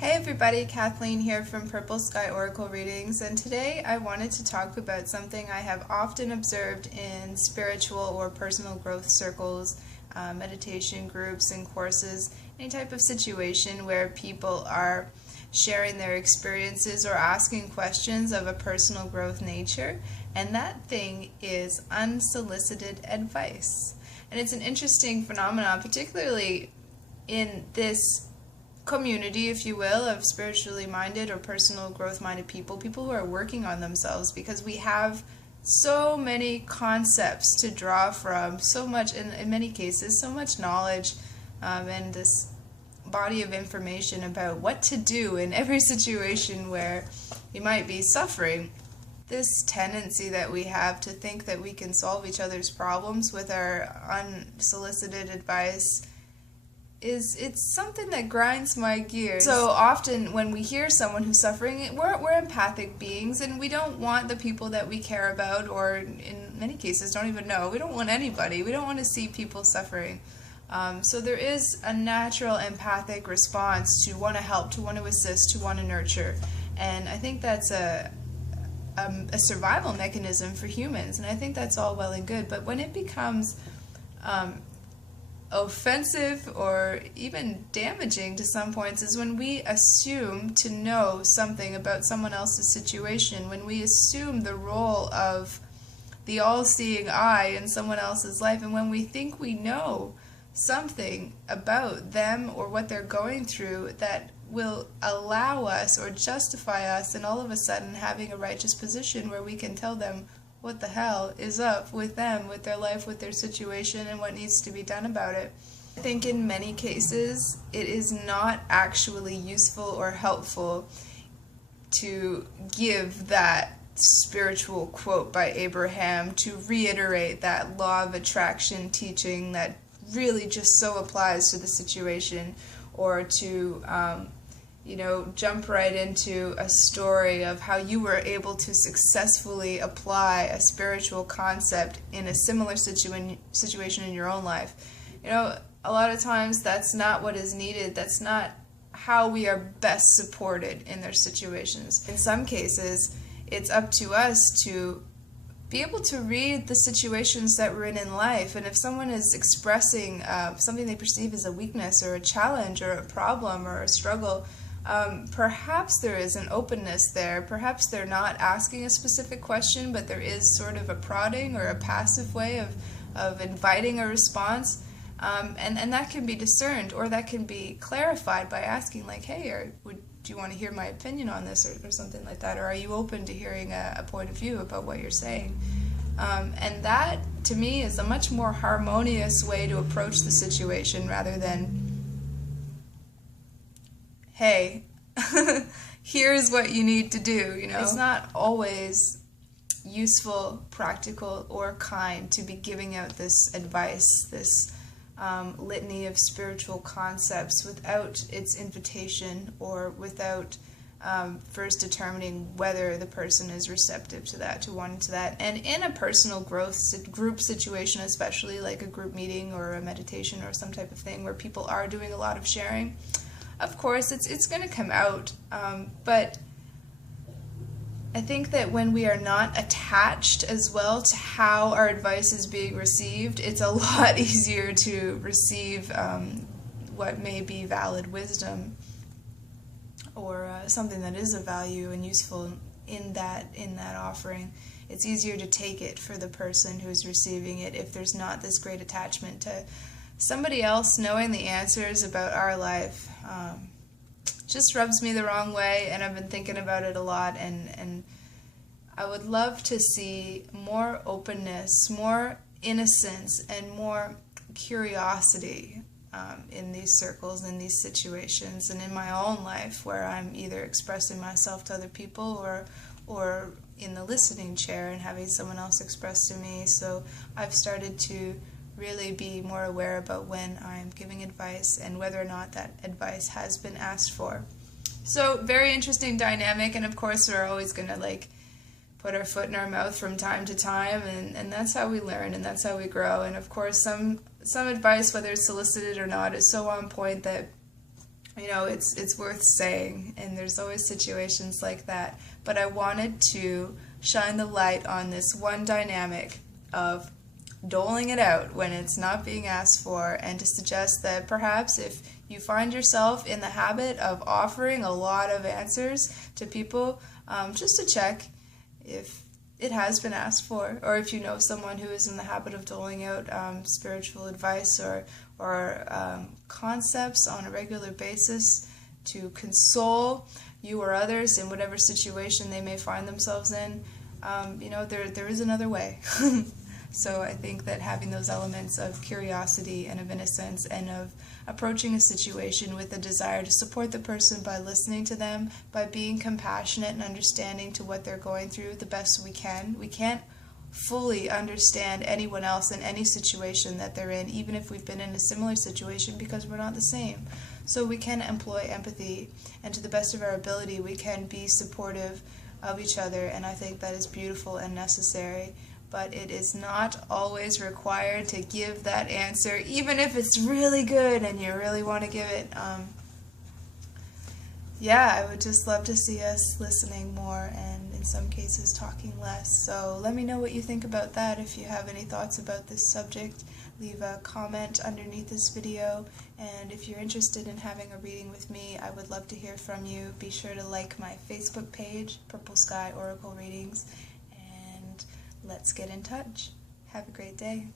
Hey everybody, Kathleen here from Purple Sky Oracle Readings, and today I wanted to talk about something I have often observed in spiritual or personal growth circles, meditation groups and courses, any type of situation where people are sharing their experiences or asking questions of a personal growth nature, and that thing is unsolicited advice. And it's an interesting phenomenon, particularly in this community, if you will, of spiritually minded or personal growth minded people who are working on themselves, because we have so many concepts to draw from, so much, in many cases, so much knowledge, and this body of information about what to do in every situation where you might be suffering. This tendency that we have to think that we can solve each other's problems with our unsolicited advice it's something that grinds my gears. So often when we hear someone who's suffering, we're empathic beings, and we don't want the people that we care about, or in many cases don't even know. We don't want anybody. We don't want to see people suffering. So there is a natural empathic response to want to help, to want to assist, to want to nurture. And I think that's a survival mechanism for humans, and I think that's all well and good. But when it becomes offensive or even damaging to some points is when we assume to know something about someone else's situation, when we assume the role of the all-seeing eye in someone else's life, and when we think we know something about them or what they're going through that will allow us or justify us in all of a sudden having a righteous position where we can tell them what the hell is up with them, with their life, with their situation, and what needs to be done about it. I think in many cases it is not actually useful or helpful to give that spiritual quote by Abraham, to reiterate that law of attraction teaching that really just so applies to the situation, or to jump right into a story of how you were able to successfully apply a spiritual concept in a similar situation in your own life. A lot of times that's not what is needed. That's not how we are best supported in their situations. In some cases, it's up to us to be able to read the situations that we're in life, and if someone is expressing something they perceive as a weakness or a challenge or a problem or a struggle, perhaps there is an openness there. Perhaps they're not asking a specific question, but there is sort of a prodding or a passive way of inviting a response, and that can be discerned, or that can be clarified by asking, like, hey, do you want to hear my opinion on this, or something like that, or are you open to hearing a point of view about what you're saying? And that, to me, is a much more harmonious way to approach the situation, rather than, hey, here's what you need to do, It's not always useful, practical, or kind to be giving out this advice, this litany of spiritual concepts without its invitation, or without first determining whether the person is receptive to that, to wanting to that. And in a personal growth group situation, especially like a group meeting or a meditation or some type of thing where people are doing a lot of sharing, of course, it's going to come out, but I think that when we are not attached as well to how our advice is being received, it's a lot easier to receive what may be valid wisdom, or something that is of value and useful in that offering. It's easier to take it for the person who's receiving it if there's not this great attachment to somebody else knowing the answers about our life. Just rubs me the wrong way, and I've been thinking about it a lot, and I would love to see more openness, more innocence, and more curiosity in these circles, in these situations, and in my own life, where I'm either expressing myself to other people or in the listening chair and having someone else express to me. So I've started to really be more aware about when I'm giving advice and whether or not that advice has been asked for. So very interesting dynamic, and of course we're always going to put our foot in our mouth from time to time, and that's how we learn, and that's how we grow. And of course some advice, whether it's solicited or not, is so on point that it's worth saying, and there's always situations like that. But I wanted to shine the light on this one dynamic of doling it out when it's not being asked for, and to suggest that perhaps if you find yourself in the habit of offering a lot of answers to people, just to check if it has been asked for, or if you know someone who is in the habit of doling out spiritual advice or concepts on a regular basis to console you or others in whatever situation they may find themselves in, there is another way. So I think that having those elements of curiosity and of innocence and of approaching a situation with a desire to support the person by listening to them, by being compassionate and understanding to what they're going through the best we can. We can't fully understand anyone else in any situation that they're in, even if we've been in a similar situation, because we're not the same. So we can employ empathy, and to the best of our ability we can be supportive of each other, and I think that is beautiful and necessary. But it is not always required to give that answer, even if it's really good and you really want to give it. I would just love to see us listening more and in some cases talking less. So let me know what you think about that. If you have any thoughts about this subject, leave a comment underneath this video. And if you're interested in having a reading with me, I would love to hear from you. Be sure to like my Facebook page, Purple Sky Oracle Readings. Let's get in touch. Have a great day.